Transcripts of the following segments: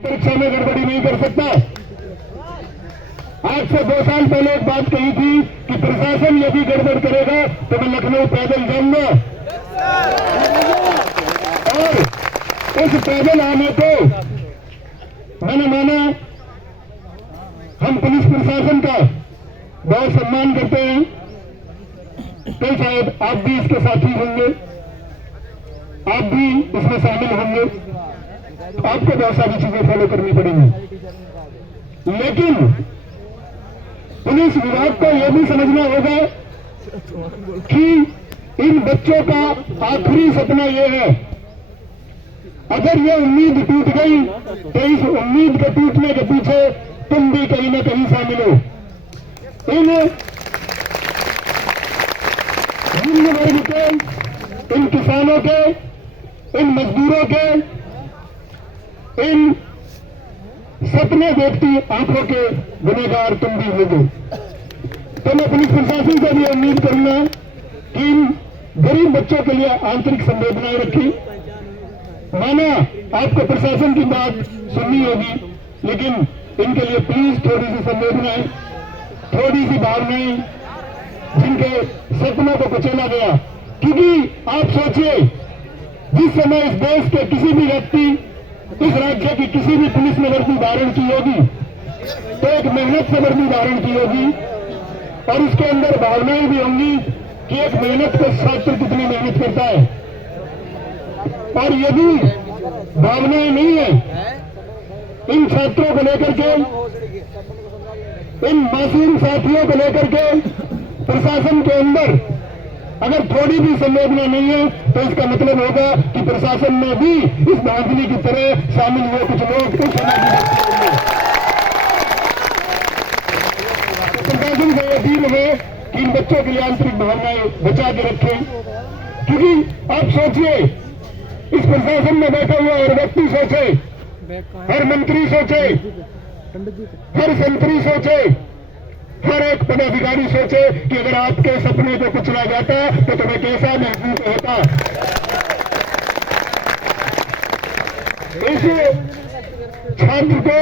परीक्षा में गड़बड़ी नहीं कर सकता। आज से 2 साल पहले एक बात कही थी कि प्रशासन यदि गड़बड़ करेगा तो मैं लखनऊ पैदल जाऊंगा, और उस पैदल आने को मैंने माना। हम पुलिस प्रशासन का बहुत सम्मान करते हैं, तो शायद आप भी इसके साथी होंगे, आप भी इसमें शामिल होंगे, तो आपको बहुत सारी चीजें फॉलो करनी पड़ेंगी। लेकिन पुलिस विभाग को यह भी समझना होगा कि इन बच्चों का आखिरी सपना यह है, अगर ये उम्मीद टूट गई तो इस उम्मीद के टूटने के पीछे तुम भी कहीं ना कहीं शामिल हो। इन वर्ग के, इन किसानों के, इन मजदूरों के, इन सपने देखती आंखों के गुनहगार तुम भी होगे। तो मैं पुलिस प्रशासन से भी उम्मीद करूंगा कि इन गरीब बच्चों के लिए आंतरिक संवेदनाएं रखी। माना आपको प्रशासन की बात सुननी होगी, लेकिन इनके लिए प्लीज थोड़ी सी संवेदनाएं, थोड़ी सी भावनाएं, जिनके सपनों को कुचला गया। क्योंकि आप सोचिए, जिस समय इस देश के किसी भी व्यक्ति, इस राज्य की किसी भी पुलिस ने वर्दी धारण की होगी तो एक मेहनत से वर्दी धारण की होगी, और उसके अंदर भावनाएं भी होंगी कि एक मेहनत का छात्र कितनी मेहनत करता है। और यदि भावनाएं नहीं है इन छात्रों को लेकर के, इन मासूम साथियों को लेकर के, प्रशासन के अंदर अगर थोड़ी भी संवेदना नहीं है तो इसका मतलब होगा कि प्रशासन में भी इस धांधली की तरह शामिल हुए कुछ लोग इस समाज में। प्रशासन से यह अपील है कि इन बच्चों के लिए आंतरिक भावनाएं बचा के रखें। क्योंकि आप सोचिए, इस प्रशासन में बैठा हुआ हर व्यक्ति सोचे, हर मंत्री सोचे, हर संतरी सोचे, हर एक पदाधिकारी सोचे कि अगर आपके सपने को कुचला जाता तो तुम्हें कैसा महसूस होता। इस छात्र को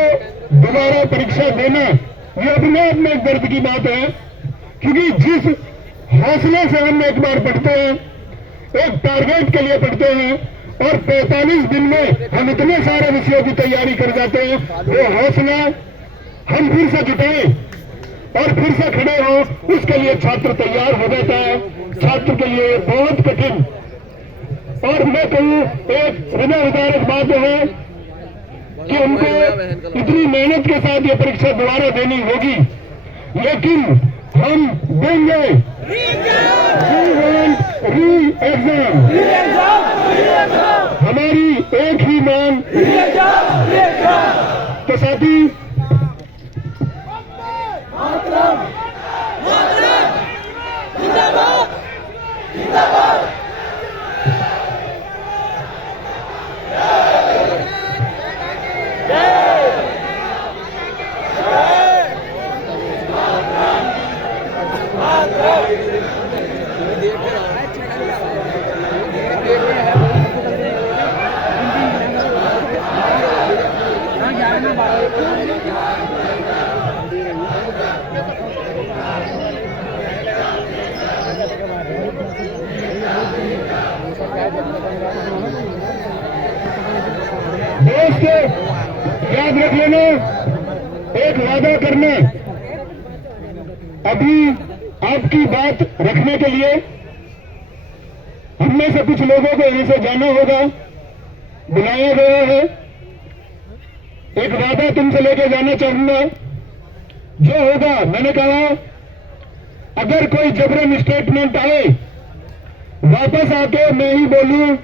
दोबारा परीक्षा देना यह अपने आप में एक दर्द की बात है। क्योंकि जिस हौसले से हम एक बार पढ़ते हैं, एक टारगेट के लिए पढ़ते हैं, और 45 दिन में हम इतने सारे विषयों की तैयारी कर जाते हैं, वो हौसला हम फिर से जुटाएं और फिर से खड़े हो, उसके लिए छात्र तैयार हो जाता है। छात्र के लिए बहुत कठिन, और मैं कहूँ एक हृदय विदारक बात है कि उनको इतनी मेहनत के साथ ये परीक्षा दोबारा देनी होगी, लेकिन हम देंगे री एग्जाम। हमारी एक ही मांग। तो साथी, दोस्त याद रख लेना, एक वादा करना, अभी आपकी बात रखने के लिए हम में से कुछ लोगों को यहीं से जाना होगा, बुलाया गया है। एक वादा तुमसे लेके जाना चाहूंगा, जो होगा, मैंने कहा अगर कोई जबरन स्टेटमेंट आए, वापस आके मैं ही बोलूं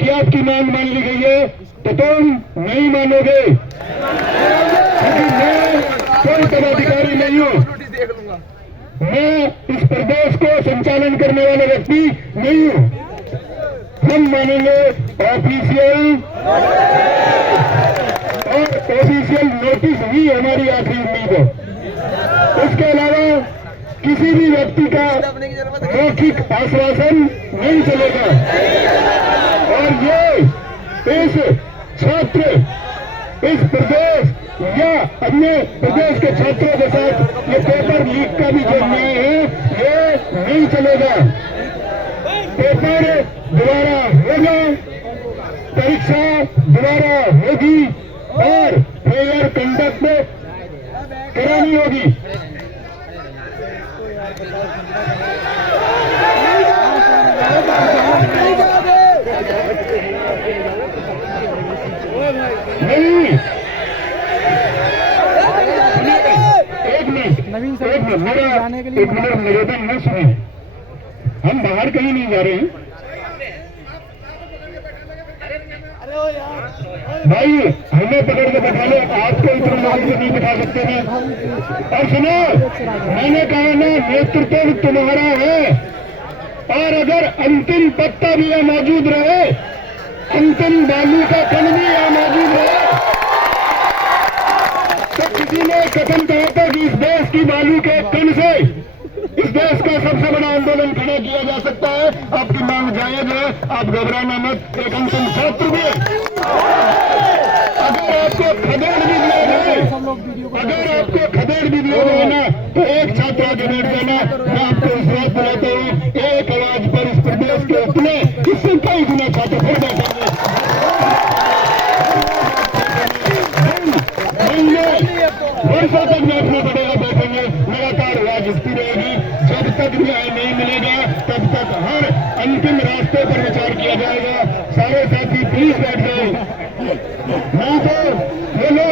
कि आपकी मांग मान ली गई है, तो तुम नहीं मानोगे, क्योंकि मैं कोई पदाधिकारी नहीं हूं, मैं इस प्रदेश को संचालन करने वाले व्यक्ति नहीं हूं। हम मानेंगे ऑफिशियल, और ऑफिशियल नोटिस ही हमारी आखिरी उम्मीद है। इसके अलावा किसी भी व्यक्ति का मौखिक आश्वासन नहीं चलेगा। और ये इस छात्र, इस प्रदेश या अन्य प्रदेश के छात्रों के साथ ये पेपर लीक का भी जो न्याय है ये नहीं चलेगा। पेपर दोबारा होगा, परीक्षा दोबारा होगी और फेयर कंडक्ट करानी होगी। नहीं, एक मिनट मेरा निवेदन न सुनिए। हम बाहर कहीं नहीं जा रहे हैं भाई, हमें पकड़ के बैठा लो, आपको इतना मार्ग से नहीं बिठा सकते हैं। और सुनो, मैंने कहा ना नेतृत्व तुम्हारा है, और अगर अंतिम पत्ता भी यहाँ मौजूद रहे, अंतिम बालू का कण भी यहाँ मौजूद रहे, तो किसी ने कथन कहा था कि इस देश की बालू के कण से इस देश का सबसे बड़ा आंदोलन खड़ा किया जा सकता है। आपकी मांग जायज है, आप घबराना मत। एक अंतिम छात्र भी अगर आपको खदेड़ भी दिया जाए, अगर आपको खदेड़ भी दिया जाए ना, तो एक छात्र आगे बैठ जाना। मैं आपको विश्वास दिलाता हूँ